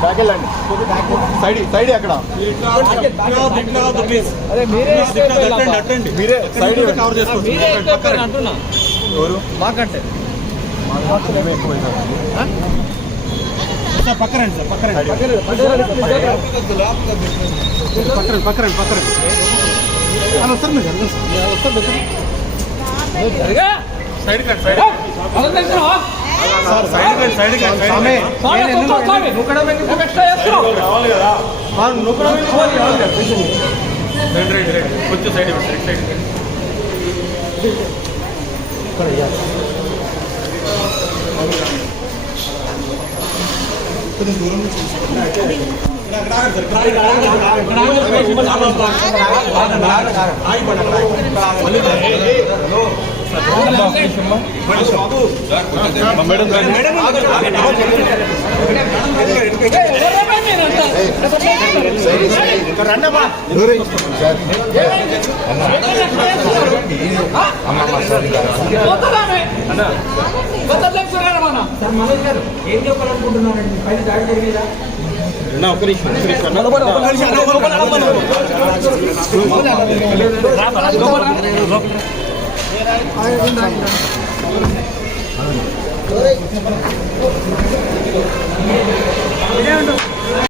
back వెళ్ళండి side అక్కడ మీరే సైడ్ కవర్ చేసుకోండి అంటున్నా ఎవరు మాకంటే పక్కన సార్ పక్కన సైడ్ కట్ సైడ్ కొంచెం సైడ్ ఏం చెప్పాలనుకుంటున్నారండి పైన దాడి జరిగేదా ఒక నిమిషం